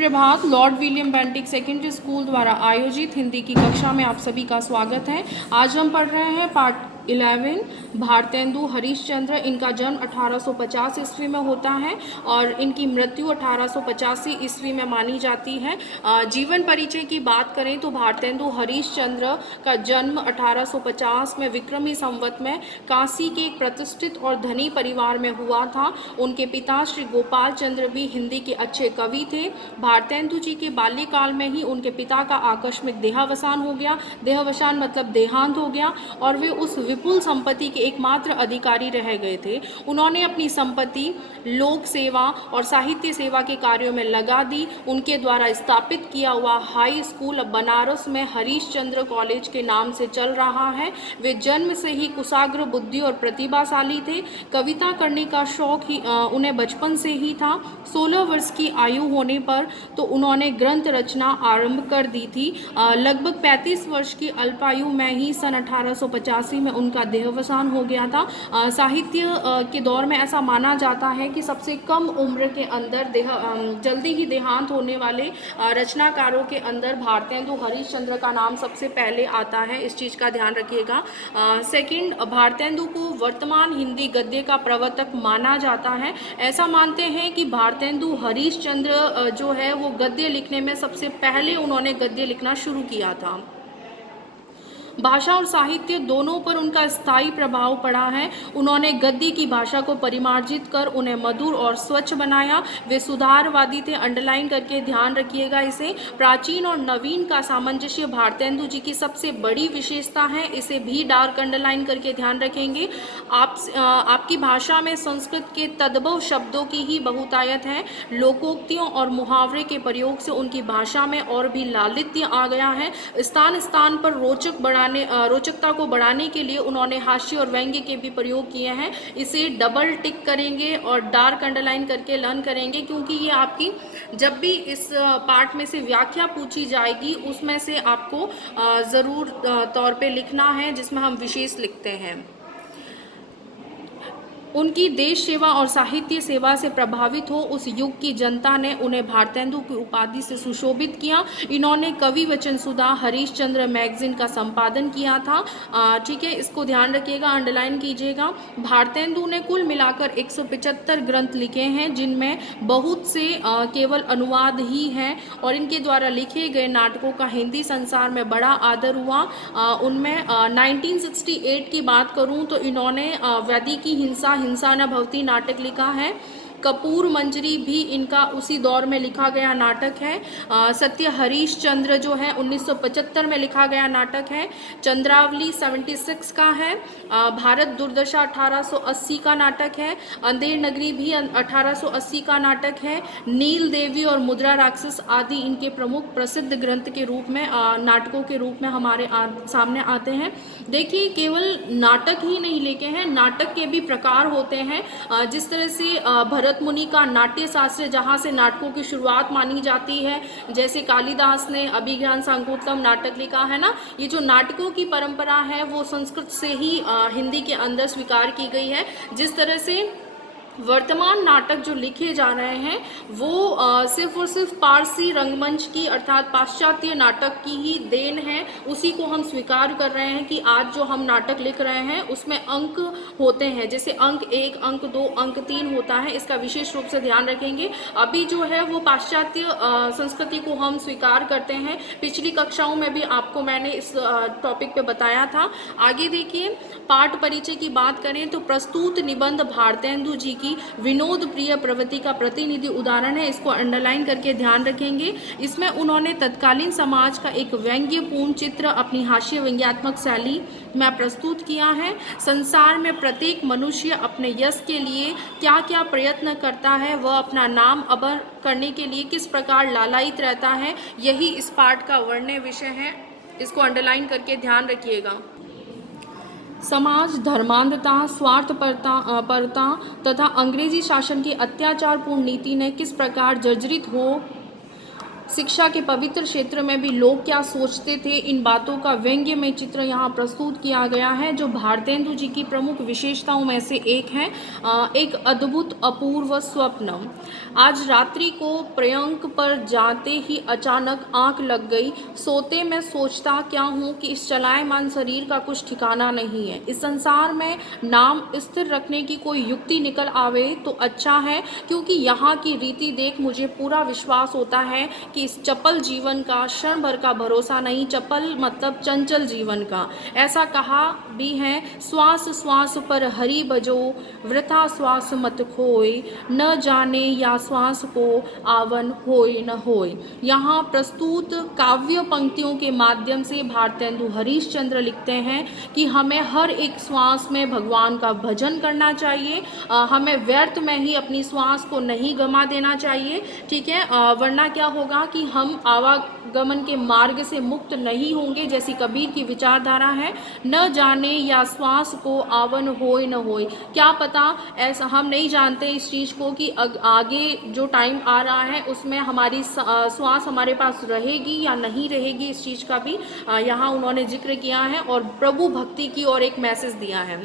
सुप्रभात। Lord William Bentinck secondary school द्वारा आयोजित हिंदी की कक्षा में आप सभी का स्वागत है। आज हम पढ़ रहे हैं पार्ट 11 भारतेंदु हरिश्चंद्र। इनका जन्म 1850 ईस्वी में होता है और इनकी मृत्यु 1885 ईस्वी में मानी जाती है। जीवन परिचय की बात करें तो भारतेंदु हरिश्चंद्र का जन्म 1850 में विक्रमी संवत में काशी के एक प्रतिष्ठित और धनी परिवार में हुआ था। उनके पिता श्री गोपाल चंद्र भी हिंदी के अच्छे कवि थे। भारतेंदु जी के बाल्यकाल में ही उनके पिता का आकस्मिक देहावसान हो गया। देहावसान मतलब देहांत हो गया और वे उस विपुल संपत्ति के एकमात्र अधिकारी रह गए थे। उन्होंने अपनी संपत्ति लोक सेवा और साहित्य सेवा के कार्यों में लगा दी। उनके द्वारा स्थापित किया हुआ हाई स्कूल अब बनारस में हरिश्चंद्र कॉलेज के नाम से चल रहा है। वे जन्म से ही कुशाग्र बुद्धि और प्रतिभाशाली थे। कविता करने का शौक ही उन्हें बचपन से ही था। 16 वर्ष की आयु होने पर तो उन्होंने ग्रंथ रचना आरंभ कर दी थी। लगभग 35 वर्ष की अल्पायु में ही सन 1885 में उनका देहावसान हो गया था। साहित्य के दौर में ऐसा माना जाता है कि सबसे कम उम्र के अंदर जल्दी ही देहांत होने वाले रचनाकारों के अंदर भारतेंदु हरिश्चंद्र का नाम सबसे पहले आता है। इस चीज़ का ध्यान रखिएगा। सेकंड, भारतेंदु को वर्तमान हिंदी गद्य का प्रवर्तक माना जाता है। ऐसा मानते हैं कि भारतेंदु हरिश्चंद्र जो है वो गद्य लिखने में सबसे पहले उन्होंने गद्य लिखना शुरू किया था। भाषा और साहित्य दोनों पर उनका स्थायी प्रभाव पड़ा है। उन्होंने गद्य की भाषा को परिमार्जित कर उन्हें मधुर और स्वच्छ बनाया। वे सुधारवादी थे। अंडरलाइन करके ध्यान रखिएगा इसे। प्राचीन और नवीन का सामंजस्य भारतेंदु जी की सबसे बड़ी विशेषता है। इसे भी डार्क अंडरलाइन करके ध्यान रखेंगे। आपकी भाषा में संस्कृत के तद्भव शब्दों की ही बहुतायत है। लोकोक्तियों और मुहावरे के प्रयोग से उनकी भाषा में और भी लालित्य आ गया है। स्थान स्थान पर रोचकता को बढ़ाने के लिए उन्होंने हास्य और व्यंग्य के भी प्रयोग किए हैं। इसे डबल टिक करेंगे और डार्क अंडरलाइन करके लर्न करेंगे, क्योंकि ये आपकी जब भी इस पार्ट में से व्याख्या पूछी जाएगी उसमें से आपको ज़रूर तौर पे लिखना है, जिसमें हम विशेष लिखते हैं। उनकी देश सेवा और साहित्य सेवा से प्रभावित हो उस युग की जनता ने उन्हें भारतेंदु की उपाधि से सुशोभित किया। इन्होंने कवि वचन सुधा हरिश्चंद्र मैगजीन का संपादन किया था। ठीक है, इसको ध्यान रखिएगा, अंडरलाइन कीजिएगा। भारतेंदु ने कुल मिलाकर 175 ग्रंथ लिखे हैं, जिनमें बहुत से केवल अनुवाद ही हैं और इनके द्वारा लिखे गए नाटकों का हिंदी संसार में बड़ा आदर हुआ। उनमें 1968 की बात करूं तो इन्होंने वैदी की हिंसा न भवती नाटक लिखा है। कपूर मंजरी भी इनका उसी दौर में लिखा गया नाटक है। सत्य हरिश्चंद्र जो है 1975 में लिखा गया नाटक है। चंद्रावली 76 का है। भारत दुर्दशा 1880 का नाटक है। अंधेर नगरी भी 1880 का नाटक है। नील देवी और मुद्रा राक्षस आदि इनके प्रमुख प्रसिद्ध ग्रंथ के रूप में नाटकों के रूप में हमारे सामने आते हैं। देखिए, केवल नाटक ही नहीं लिखे हैं, नाटक के भी प्रकार होते हैं। जिस तरह से भरत मुनि का नाट्य शास्त्र, जहाँ से नाटकों की शुरुआत मानी जाती है, जैसे कालिदास ने अभिज्ञान शाकुंतलम नाटक लिखा है ना। ये जो नाटकों की परंपरा है वो संस्कृत से ही हिंदी के अंदर स्वीकार की गई है। जिस तरह से वर्तमान नाटक जो लिखे जा रहे हैं वो सिर्फ और सिर्फ पारसी रंगमंच की अर्थात पाश्चात्य नाटक की ही देन है। उसी को हम स्वीकार कर रहे हैं कि आज जो हम नाटक लिख रहे हैं उसमें अंक होते हैं, जैसे अंक 1, अंक 2, अंक 3 होता है। इसका विशेष रूप से ध्यान रखेंगे। अभी जो है वो पाश्चात्य संस्कृति को हम स्वीकार करते हैं। पिछली कक्षाओं में भी आपको मैंने इस टॉपिक पे बताया था। आगे देखिए, पाठ परिचय की बात करें तो प्रस्तुत निबंध भारतेंदु जी की विनोद प्रिय प्रवृत्ति का प्रतिनिधि उदाहरण है। इसको अंडरलाइन करके ध्यान रखेंगे। इसमें उन्होंने तत्कालीन समाज का एक व्यंग्यपूर्ण चित्र अपनी हास्य व्यंग्यात्मक शैली में प्रस्तुत किया है। संसार में प्रत्येक मनुष्य अपने यश के लिए क्या क्या प्रयत्न करता है, वह अपना नाम अबर करने के लिए किस प्रकार लालायित रहता है, यही इस पाठ का वर्ण्य विषय है। इसको अंडरलाइन करके ध्यान रखिएगा। समाज धर्मांधता, स्वार्थपरता तथा अंग्रेजी शासन की अत्याचारपूर्ण नीति ने किस प्रकार जर्जरित हो शिक्षा के पवित्र क्षेत्र में भी लोग क्या सोचते थे, इन बातों का व्यंग्य में चित्र यहाँ प्रस्तुत किया गया है, जो भारतेंदु जी की प्रमुख विशेषताओं में से एक है। एक अद्भुत अपूर्व स्वप्न। आज रात्रि को पर्यंक पर जाते ही अचानक आंख लग गई। सोते मैं सोचता क्या हूँ कि इस चलायमान शरीर का कुछ ठिकाना नहीं है। इस संसार में नाम स्थिर रखने की कोई युक्ति निकल आवे तो अच्छा है, क्योंकि यहाँ की रीति देख मुझे पूरा विश्वास होता है कि इस चपल जीवन का क्षण भर का भरोसा नहीं। चपल मतलब चंचल जीवन का। ऐसा कहा भी है, श्वास श्वास पर हरि बजो, वृथा श्वास मत खोय, न जाने या श्वास को आवन होय न होय। यहाँ प्रस्तुत काव्य पंक्तियों के माध्यम से भारतेंदु हरीशचंद्र लिखते हैं कि हमें हर एक श्वास में भगवान का भजन करना चाहिए। हमें व्यर्थ में ही अपनी श्वास को नहीं गंवा देना चाहिए, ठीक है, वरना क्या होगा कि हम आवागमन के मार्ग से मुक्त नहीं होंगे, जैसी कबीर की विचारधारा है। न जाने या श्वास को आवन होय न होय, क्या पता, ऐसा हम नहीं जानते इस चीज़ को कि आगे जो टाइम आ रहा है उसमें हमारी श्वास हमारे पास रहेगी या नहीं रहेगी। इस चीज़ का भी यहाँ उन्होंने जिक्र किया है और प्रभु भक्ति की ओर एक मैसेज दिया है।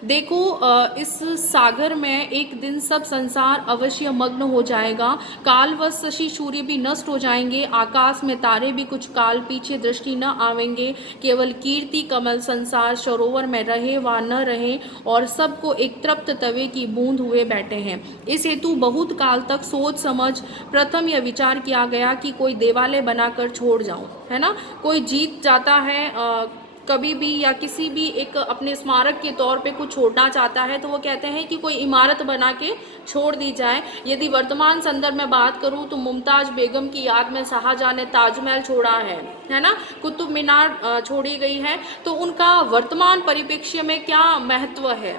देखो, इस सागर में एक दिन सब संसार अवश्य मग्न हो जाएगा। काल व शशि सूर्य भी नष्ट हो जाएंगे, आकाश में तारे भी कुछ काल पीछे दृष्टि न आवेंगे। केवल कीर्ति कमल संसार सरोवर में रहे व न रहे, और सबको एक तृप्त तवे की बूंद हुए बैठे हैं। इस हेतु बहुत काल तक सोच समझ प्रथम यह विचार किया गया कि कोई देवालय बनाकर छोड़ जाऊं, है ना। कोई जीत जाता है कभी भी या किसी भी एक अपने स्मारक के तौर पे कुछ छोड़ना चाहता है, तो वो कहते हैं कि कोई इमारत बना के छोड़ दी जाए। यदि वर्तमान संदर्भ में बात करूं तो मुमताज़ बेगम की याद में शाहजहां ने ताजमहल छोड़ा है ना, कुतुब मीनार छोड़ी गई है, तो उनका वर्तमान परिप्रेक्ष्य में क्या महत्व है।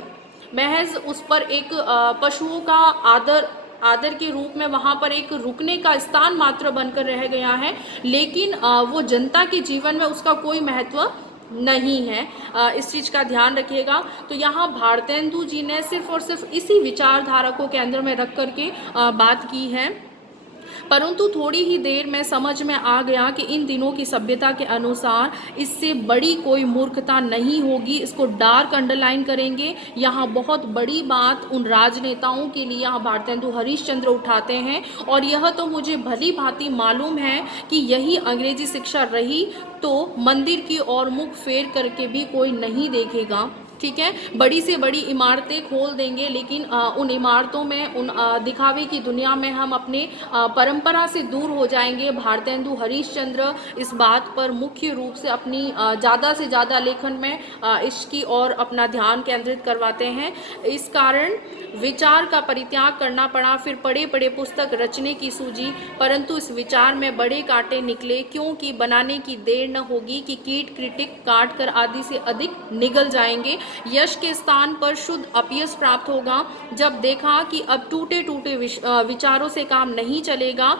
महज उस पर एक पशुओं का आदर के रूप में वहाँ पर एक रुकने का स्थान मात्र बनकर रह गया है, लेकिन वो जनता के जीवन में उसका कोई महत्व नहीं है। इस चीज़ का ध्यान रखिएगा। तो यहाँ भारतेंदु जी ने सिर्फ और सिर्फ इसी विचारधारा को केंद्र में रख करके बात की है, परंतु थोड़ी ही देर में समझ में आ गया कि इन दिनों की सभ्यता के अनुसार इससे बड़ी कोई मूर्खता नहीं होगी। इसको डार्क अंडरलाइन करेंगे। यहाँ बहुत बड़ी बात उन राजनेताओं के लिए यहाँ भारतेंदु हरीशचंद्र उठाते हैं, और यह तो मुझे भली भांति मालूम है कि यही अंग्रेजी शिक्षा रही तो मंदिर की ओर मुख फेर करके भी कोई नहीं देखेगा, ठीक है। बड़ी से बड़ी इमारतें खोल देंगे, लेकिन उन इमारतों में उन दिखावे की दुनिया में हम अपने परंपरा से दूर हो जाएंगे। भारतेंदु हरीशचंद्र इस बात पर मुख्य रूप से अपनी ज़्यादा से ज़्यादा लेखन में इसकी ओर अपना ध्यान केंद्रित करवाते हैं। इस कारण विचार का परित्याग करना पड़ा। फिर पढ़े पढ़े पुस्तक रचने की सूझी, परंतु इस विचार में बड़े कांटे निकले, क्योंकि बनाने की देर न होगी कि कीट क्रिटिक काट कर आदि से अधिक निगल जाएंगे। यश के स्थान पर शुद्ध अपयश प्राप्त होगा। जब देखा कि अब टूटे टूटे विचारों से काम नहीं चलेगा,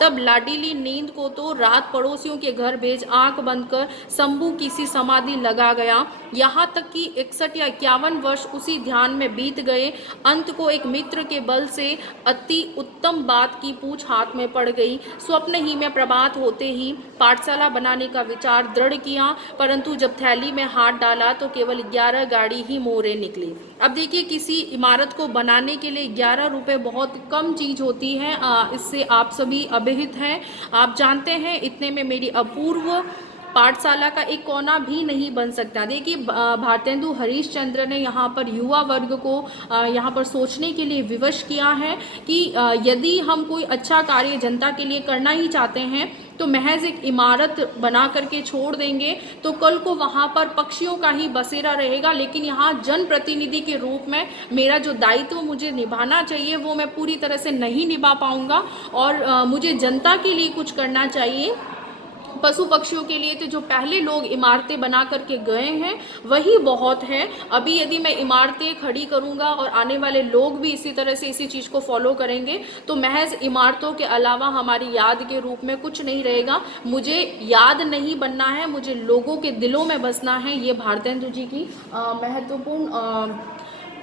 तब लाडीली नींद को तो रात पड़ोसियों के घर भेज आंख बंद कर शंभू की सी समाधि लगा गया। यहाँ तक कि 61 या 51 वर्ष उसी ध्यान में बीत गए। अंत को एक मित्र के बल से अति उत्तम बात की पूछ हाथ में पड़ गई। स्वप्न ही में प्रभात होते ही पाठशाला बनाने का विचार दृढ़ किया, परंतु जब थैली में हाथ डाला तो केवल 11 गाड़ी ही मोहरे निकली। अब देखिए, किसी इमारत को बनाने के लिए 11 रुपए बहुत कम चीज़ होती है। इससे आप सभी अवहित हैं। आप जानते हैं इतने में मेरी अपूर्व पाठशाला का एक कोना भी नहीं बन सकता। देखिए, भारतेंदु हरीशचंद्र ने यहाँ पर युवा वर्ग को यहाँ पर सोचने के लिए विवश किया है कि यदि हम कोई अच्छा कार्य जनता के लिए करना ही चाहते हैं तो महज एक इमारत बना करके छोड़ देंगे तो कल को वहाँ पर पक्षियों का ही बसेरा रहेगा, लेकिन यहाँ जनप्रतिनिधि के रूप में मेरा जो दायित्व मुझे निभाना चाहिए वो मैं पूरी तरह से नहीं निभा पाऊँगा, और मुझे जनता के लिए कुछ करना चाहिए। पशु पक्षियों के लिए तो जो पहले लोग इमारतें बना करके गए हैं वही बहुत है। अभी यदि मैं इमारतें खड़ी करूंगा और आने वाले लोग भी इसी तरह से इसी चीज़ को फॉलो करेंगे तो महज इमारतों के अलावा हमारी याद के रूप में कुछ नहीं रहेगा। मुझे याद नहीं बनना है, मुझे लोगों के दिलों में बसना है। ये भारतेंदु जी की महत्वपूर्ण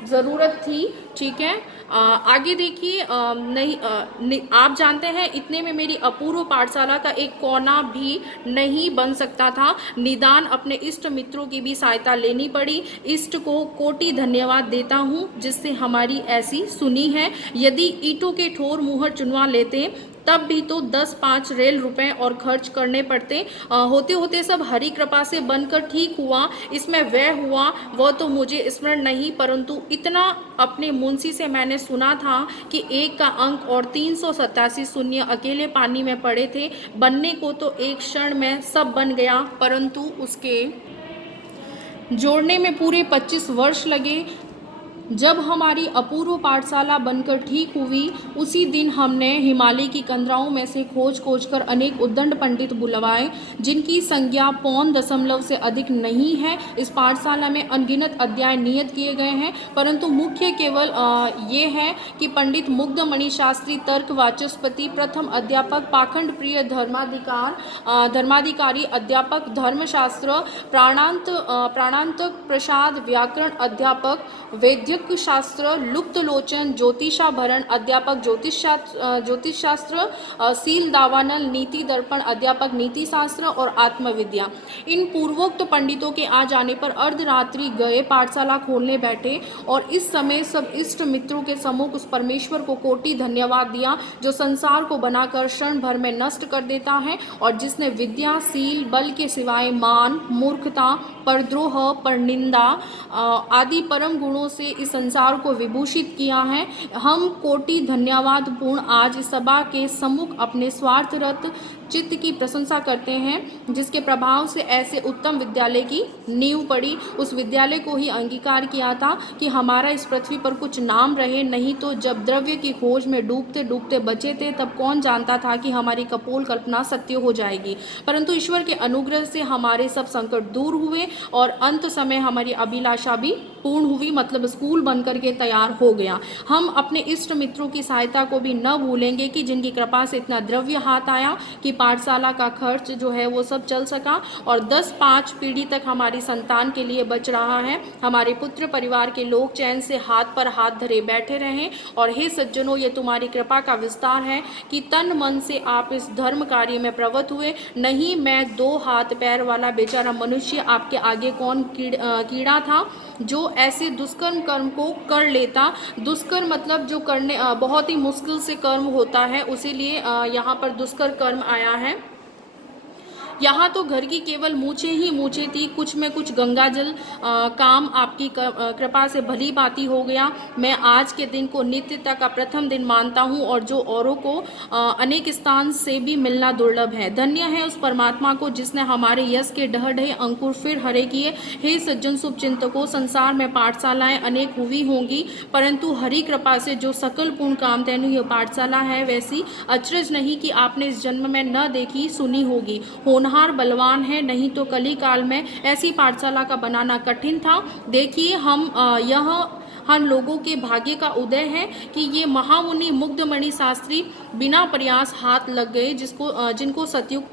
ज़रूरत थी। ठीक है, आगे देखिए, आप जानते हैं इतने में मेरी अपूर्व पाठशाला का एक कोना भी नहीं बन सकता था। निदान अपने इष्ट मित्रों की भी सहायता लेनी पड़ी। इष्ट को कोटि धन्यवाद देता हूँ जिससे हमारी ऐसी सुनी है। यदि ईंटों के ठोर मुहर चुनवा लेते तब भी तो 10-5 रेल रुपए और खर्च करने पड़ते। होते होते सब हरी कृपा से बनकर ठीक हुआ। इसमें वह हुआ वह तो मुझे स्मरण नहीं, परंतु इतना अपने मुंशी से मैंने सुना था कि 1 का अंक और 387 शून्य अकेले पानी में पड़े थे। बनने को तो एक क्षण में सब बन गया, परंतु उसके जोड़ने में पूरे 25 वर्ष लगे। जब हमारी अपूर्व पाठशाला बनकर ठीक हुई, उसी दिन हमने हिमालय की कंदराओं में से खोज खोज कर अनेक उद्दंड पंडित बुलवाए, जिनकी संज्ञा पौन दशमलव से अधिक नहीं है। इस पाठशाला में अनगिनत अध्याय नियत किए गए हैं, परंतु मुख्य केवल ये है कि पंडित मुग्धमणि शास्त्री तर्क वाचस्पति, प्रथम अध्यापक पाखंड प्रिय धर्माधिकारी अध्यापक धर्मशास्त्र, प्राणांतक प्रसाद व्याकरण अध्यापक वैद्य शास्त्र, लुप्त लोचन ज्योतिषाभरण अध्यापक ज्योतिष शास्त्र, सील दावानल नीति दर्पण अध्यापक नीति शास्त्र और आत्मविद्या। इन पूर्वोक्त पंडितों के आ जाने पर अर्धरात्रि गए पाठशाला खोलने बैठे, और इस समय सब इष्ट मित्रों के सम्मुख उस परमेश्वर को कोटि धन्यवाद दिया जो संसार को बनाकर क्षण भर में नष्ट कर देता है, और जिसने विद्या सील बल के सिवाय मान मूर्खता परद्रोह परनिंदा आदि परम गुणों से इस संसार को विभूषित किया है। हम कोटि धन्यवाद पूर्ण आज इस सभा के सम्मुख अपने स्वार्थरत चित्त की प्रशंसा करते हैं, जिसके प्रभाव से ऐसे उत्तम विद्यालय की नींव पड़ी। उस विद्यालय को ही अंगीकार किया था कि हमारा इस पृथ्वी पर कुछ नाम रहे, नहीं तो जब द्रव्य की खोज में डूबते डूबते बचे थे तब कौन जानता था कि हमारी कपोल कल्पना सत्य हो जाएगी। परंतु ईश्वर के अनुग्रह से हमारे सब संकट दूर हुए और अंत समय हमारी अभिलाषा भी पूर्ण हुई, मतलब स्कूल बनकर के तैयार हो गया। हम अपने इष्ट मित्रों की सहायता को भी न भूलेंगे कि जिनकी कृपा से इतना द्रव्य हाथ आया कि पाठशाला का खर्च जो है वो सब चल सका, और 10-5 पीढ़ी तक हमारी संतान के लिए बच रहा है। हमारे पुत्र परिवार के लोग चैन से हाथ पर हाथ धरे बैठे रहें। और हे सज्जनों, ये तुम्हारी कृपा का विस्तार है कि तन मन से आप इस धर्म कार्य में प्रवृत्त हुए। नहीं, मैं 2 हाथ पैर वाला बेचारा मनुष्य आपके आगे कौन कीड़ा था जो ऐसे दुष्कर्म कर्म को कर लेता। दुष्कर्म मतलब जो करने बहुत ही मुश्किल से कर्म होता है, उसीलिए यहाँ पर दुष्कर कर्म आया है। यहाँ तो घर की केवल मूछें ही मूछें थी, कुछ में कुछ गंगा जल काम आपकी कृपा से भली भांति हो गया। मैं आज के दिन को नित्यता का प्रथम दिन मानता हूँ, और जो औरों को अनेक स्थान से भी मिलना दुर्लभ है। धन्य है उस परमात्मा को जिसने हमारे यश के डह डहे अंकुर फिर हरे किए। हे सज्जन शुभ चिंतकों, संसार में पाठशालाएं अनेक हुई होंगी, परंतु हरि कृपा से जो सकल पूर्ण कामधेनु यह पाठशाला है, वैसी अचरज नहीं कि आपने इस जन्म में न देखी सुनी होगी। होनहार बलवान है, नहीं तो कली काल में ऐसी पाठशाला का बनाना कठिन था। देखिए, हम लोगों के भाग्य का उदय है कि ये महामुनि मुग्धमणि शास्त्री बिना प्रयास हाथ लग गए, जिनको सतयुग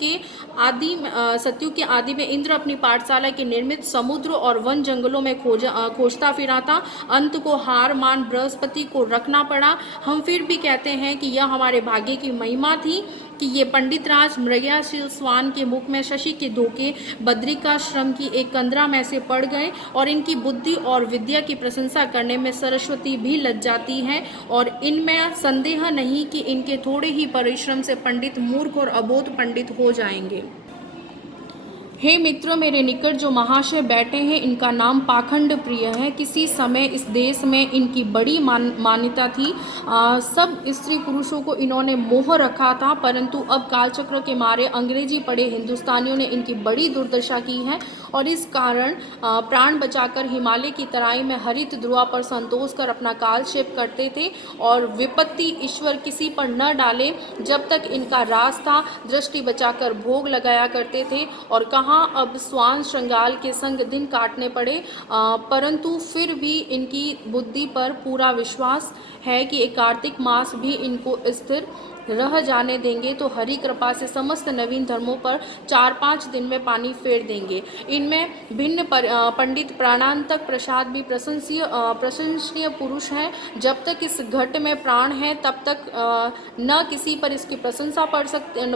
के आदि में इंद्र अपनी पाठशाला के निर्मित समुद्र और वन जंगलों में खोजता फिरा था। अंत को हार मान बृहस्पति को रखना पड़ा। हम फिर भी कहते हैं कि यह हमारे भाग्य की महिमा थी कि ये पंडित राज मृगयाशील स्वान के मुख में शशि के धोखे बद्रिकाश्रम की एक कंदरा में से पड़ गए, और इनकी बुद्धि और विद्या की प्रशंसा करने में सरस्वती भी लज जाती हैं, और इनमें संदेह नहीं कि इनके थोड़े ही परिश्रम से पंडित मूर्ख और अबोध पंडित हो जाएंगे। हे मित्र, मेरे निकट जो महाशय बैठे हैं, इनका नाम पाखंड प्रिय है। किसी समय इस देश में इनकी बड़ी मान्यता थी। सब स्त्री पुरुषों को इन्होंने मोह रखा था, परंतु अब कालचक्र के मारे अंग्रेजी पढ़े हिंदुस्तानियों ने इनकी बड़ी दुर्दशा की है, और इस कारण प्राण बचाकर हिमालय की तराई में हरित ध्रुवा पर संतोष कर अपना कालक्षेप करते थे, और विपत्ति ईश्वर किसी पर न डाले जब तक इनका राज था, दृष्टि बचाकर भोग लगाया करते थे। और कहाँ अब स्वान श्रृंगाल के संग दिन काटने पड़े, परंतु फिर भी इनकी बुद्धि पर पूरा विश्वास है कि एक कार्तिक मास भी इनको स्थिर रह जाने देंगे तो हरि कृपा से समस्त नवीन धर्मों पर 4-5 दिन में पानी फेर देंगे। इनमें भिन्न पंडित प्राणांतक प्रसाद भी प्रशंसनीय पुरुष हैं। जब तक इस घट में प्राण है तब तक न किसी पर इसकी प्रशंसा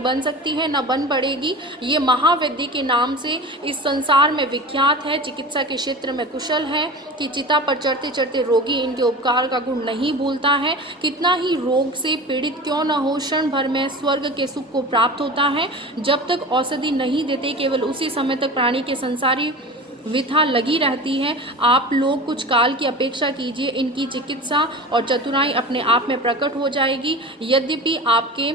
बन सकती है न बन पड़ेगी। ये महावैद्य के नाम से इस संसार में विख्यात है। चिकित्सा के क्षेत्र में कुशल है कि चिता पर चढ़ते चढ़ते रोगी इनके उपकार का गुण नहीं भूलता है। कितना ही रोग से पीड़ित क्यों न हो, क्षण भर में स्वर्ग के सुख को प्राप्त होता है। जब तक औषधि नहीं देते केवल उसी समय तक प्राणी के संसारी विथा लगी रहती है। आप लोग कुछ काल की अपेक्षा कीजिए, इनकी चिकित्सा और चतुराई अपने आप में प्रकट हो जाएगी। यद्यपि आपके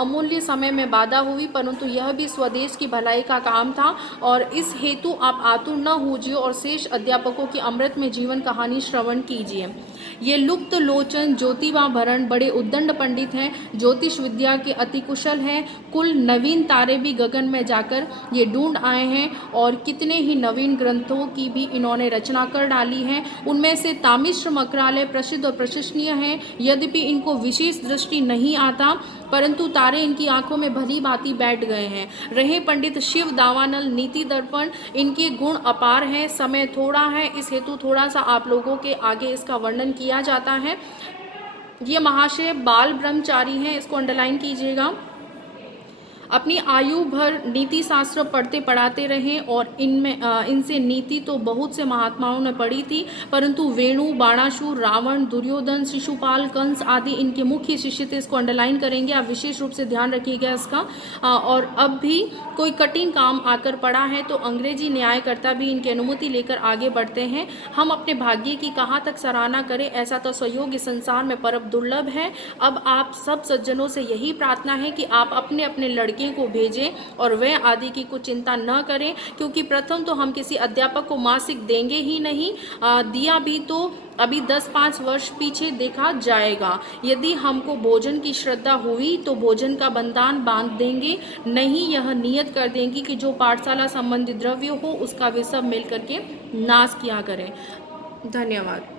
अमूल्य समय में बाधा हुई, परंतु यह भी स्वदेश की भलाई का काम था और इस हेतु आप आतुर न होजिए और शेष अध्यापकों की अमृत में जीवन कहानी श्रवण कीजिए। ये लुप्त लोचन ज्योतिबा भरण बड़े उद्दंड पंडित हैं, ज्योतिष विद्या के अति कुशल हैं। कुल नवीन तारे भी गगन में जाकर ये ढूंढ आए हैं और कितने ही नवीन ग्रंथों की भी इन्होंने रचना कर डाली है। उनमें से तामिश्र मकरालय प्रसिद्ध और प्रशंसनीय है। यद्यपि इनको विशेष दृष्टि नहीं आता, परंतु तारे इनकी आंखों में भली भांति बैठ गए हैं। रहे पंडित शिव दावानल नीति दर्पण, इनके गुण अपार हैं। समय थोड़ा है, इस हेतु थोड़ा सा आप लोगों के आगे इसका वर्णन किया जाता है। ये महाशय बाल ब्रह्मचारी हैं, इसको अंडरलाइन कीजिएगा। अपनी आयु भर नीति शास्त्र पढ़ते पढ़ाते रहे और इनसे नीति तो बहुत से महात्माओं ने पढ़ी थी, परंतु वेणु, बाणासुर, रावण, दुर्योधन, शिशुपाल, कंस आदि इनके मुख्य शिष्य थे। इसको अंडरलाइन करेंगे, आप विशेष रूप से ध्यान रखिएगा इसका। और अब भी कोई कठिन काम आकर पड़ा है तो अंग्रेजी न्यायकर्ता भी इनकी अनुमति लेकर आगे बढ़ते हैं। हम अपने भाग्य की कहाँ तक सराहना करें, ऐसा तो सहयोग इस संसार में परम दुर्लभ है। अब आप सब सज्जनों से यही प्रार्थना है कि आप अपने अपने लड़के को भेजें और वह आदि की कुछ चिंता न करें, क्योंकि प्रथम तो हम किसी अध्यापक को मासिक देंगे ही नहीं, दिया भी तो अभी 10-5 वर्ष पीछे देखा जाएगा। यदि हमको भोजन की श्रद्धा हुई तो भोजन का बंदान बांध देंगे, नहीं यह नियत कर देंगे कि जो पाठशाला संबंधी द्रव्य हो उसका वे सब मिल करके नाश किया करें। धन्यवाद।